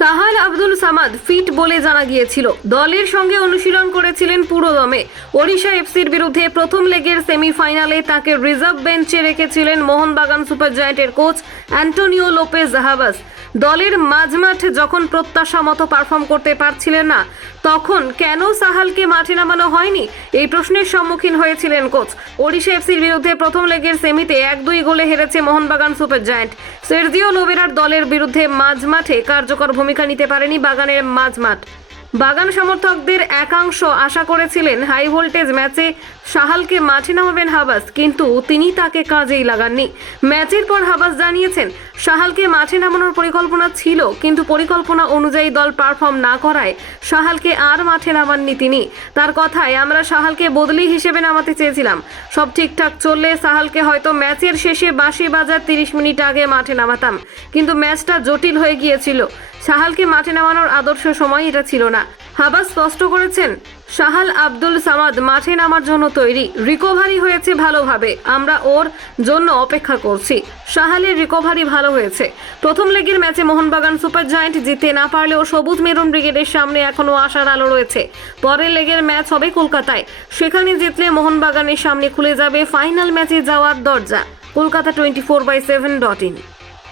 Sahal Abdul Samad fit বলে জানা গিয়েছিল। দলের সঙ্গে অনুশীলন করেছিলেন পুরো দমে ওড়িশা এফসির বিরুদ্ধে প্রথম লেগের সেমিফাইনালে তাকে রিজার্ভ বেঞ্চে রেখেছিলেন মোহনবাগান সুপার জায়েন্টের কোচ অ্যান্টোনিও লোপেজ হাবাস দলের মাঝমাঠ যখন প্রত্যাশা মতো পারফর্ম করতে পারছিলেন না, তখন কেন সাহালকে মাঠে নামানো হয়নি? এই প্রশ্নের সম্মুখীন হয়েছিলেন কোচ ওড়িশা এফসির বিরুদ্ধে প্রথম লেগের সেমিতে এক দুই গোলে হেরেছে মোহনবাগান সুপার জায়ান্ট। সের্জিও লোবেরার দলের বিরুদ্ধে মাঝমাঠে কার্যকর ভূমিকা নিতে পারেনি বাগানের মাঝমাঠ। বাগান সমর্থকদের একাংশ আশা করেছিলেন হাই ভোল্টেজ ম্যাচে সাহালকে মাঠে নামাবেন হাবাস, কিন্তু তিনি তাকে কাজেই লাগাননি। ম্যাচের পর হাবাস জানিয়েছেন সাহালকে মাঠে নামানোর পরিকল্পনা ছিল, কিন্তু পরিকল্পনা অনুযায়ী দল পারফর্ম না করায় সাহালকে আর মাঠে নামাননি তিনি। তার কথায়, আমরা সাহালকে বদলি হিসেবে নামাতে চেয়েছিলাম সব ঠিকঠাক চললে সাহালকে হয়তো ম্যাচের শেষে বাঁশি বাজার তিরিশ মিনিট আগে মাঠে নামাতাম। কিন্তু ম্যাচটা জটিল হয়ে গিয়েছিল। সাহালকে মাঠে নামানোর আদর্শ সময় এটা ছিল না। হাবাস স্পষ্ট করেছেন সাহাল আব্দুল সামাদ মাঠে নামার জন্য তৈরি রিকভারি হয়েছে ভালোভাবে, আমরা ওর জন্য অপেক্ষা করছি। সাহালের রিকভারি ভালো হয়েছে। প্রথম লেগের ম্যাচে মোহনবাগান সুপার জায়ান্ট জিতে না পারলেও সবুজ মেরুন ব্রিগেডের সামনে এখনও আশার আলো রয়েছে। পরের লেগের ম্যাচ হবে কলকাতায়। সেখানে জিতলে মোহনবাগানের সামনে খুলে যাবে ফাইনাল ম্যাচে যাওয়ার দরজা। Kolkata twenty four by seven dot in